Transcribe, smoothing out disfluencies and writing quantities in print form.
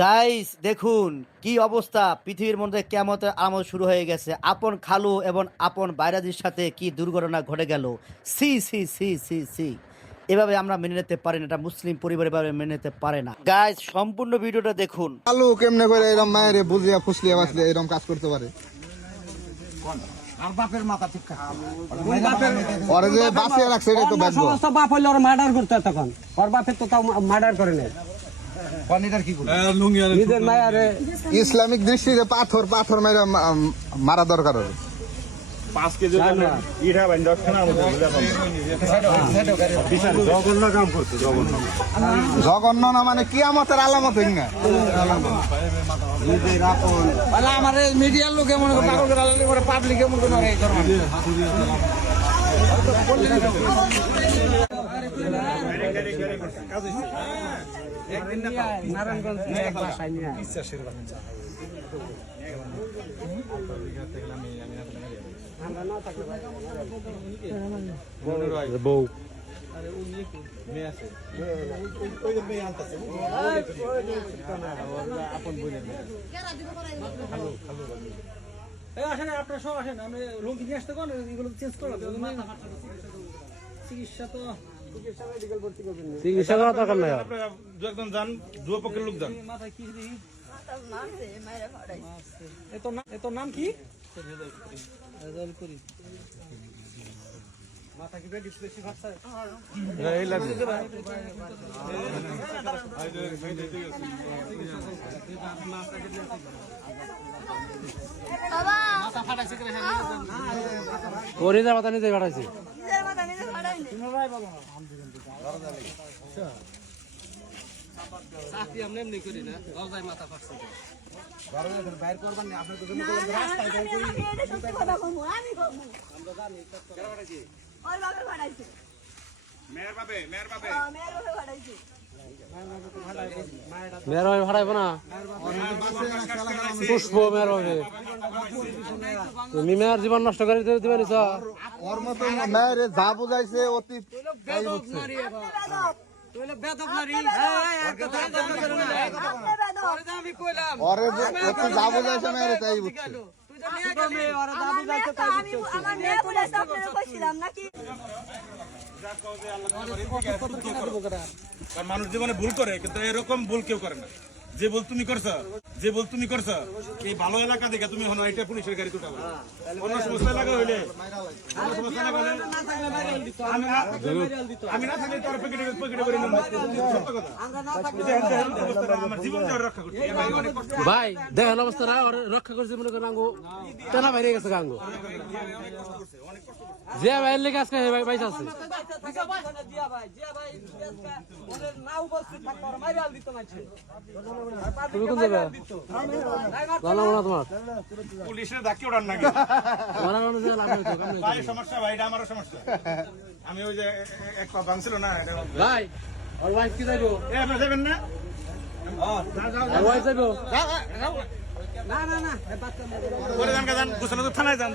Guys দেখুন কি অবস্থা, পৃথিবীর মধ্যে কিয়ামতের আলামত শুরু হয়ে গেছে। আপন খালু এবং আপন বাইরাজির সাথে কি দুর্ঘটনা ঘটে গেল। সি সি সি সি সি এভাবে আমরা মেনে নিতে পারি না, এটা মুসলিম পরিবার এভাবে মেনে নিতে পারে না। গাইস সম্পূর্ণ ভিডিওটা দেখুন। খালু কেমনে করে এরকম মায়ের বুঝিয়া ফুসলিয়া বাসলে এরকম কাজ করতে পারে? আর বাপের মাথা ঠিক ওরে যে বাঁচিয়ে রাখছে এটাই তো ব্যাগ। সমস্ত বাপ হইলে ওর মার্ডার করতে তখন ওর বাপের তো তাও মার্ডার করে নাই। নিজের মায়ারে ইসলামিক দৃষ্টিতে পাথর পাথর মাইরা মারা দরকার হবে। 5 কেজি ইটা বাইন 10 খানা আমাদের জঘন্য কাম করতে জঘন্য না মানে কিয়ামতের আলামত না। আমার মিডিয়ার লোকে মনে করে পাগল করে আলাদা করে পাবলিকে মনে করে এই করবে নারায়ণগঞ্জ এক বাসায় নিয়ে বিশ্বাসের বাচ্চা বউ আপনার সব আসেন আমি রোগী নিয়ে আসতে কোন এগুলো চেঞ্জ করো চিকিৎসা তো চিকিৎসা করা দরকার নাই। আপনারা একদম যান, দুপক্ষের লোক যান। মাথায় কি দিই এত নাম কি মাথা কি বেশি ভাবছে এই লাগবে ওরিজা মাথা নিজে ফাটাইছে মেয়ের ভাই ভাড়াইব না পুষ্প মেয়ের হবে তুমি মেয়ের জীবন নষ্ট করে দিবে নিছ ওর মতো মায়ের যা বুঝাইছে অতি ওরে অতি যা বুঝাইছে মায়ের তাই বুঝছে। মানুষ জীবনে ভুল করে, কিন্তু এরকম ভুল কেউ করে না। যে ভুল তুমি করছো এই ভালো এলাকা দেখে তুমি হনো এটা পুলিশের গাড়ি তুটাবো। অন্য সমস্ত এলাকা হইলে আমি না থাকলে তোর পকেটে করে নেব। আমার জীবন রক্ষা করতে ভাই দেখেন অবস্থা রক্ষা করছে মনে করেন আঙ্গো টানা বাইরে গেছে গাঙ্গো যে বাইরে লেগে আজকে বাইস আছে তুমি কোন যাবে জানাবো না তোমার পুলিশের ডাকি ওড়ান না ভাই সমস্যা ভাই, এটা আমারও সমস্যা। আমি ওই যে এক পা ভাঙছিল না ভাই ওর ওয়াইফ কি যাইবো আপনার যাবেন না? ওয়াইফ যাইবো না না না, থানায় যান।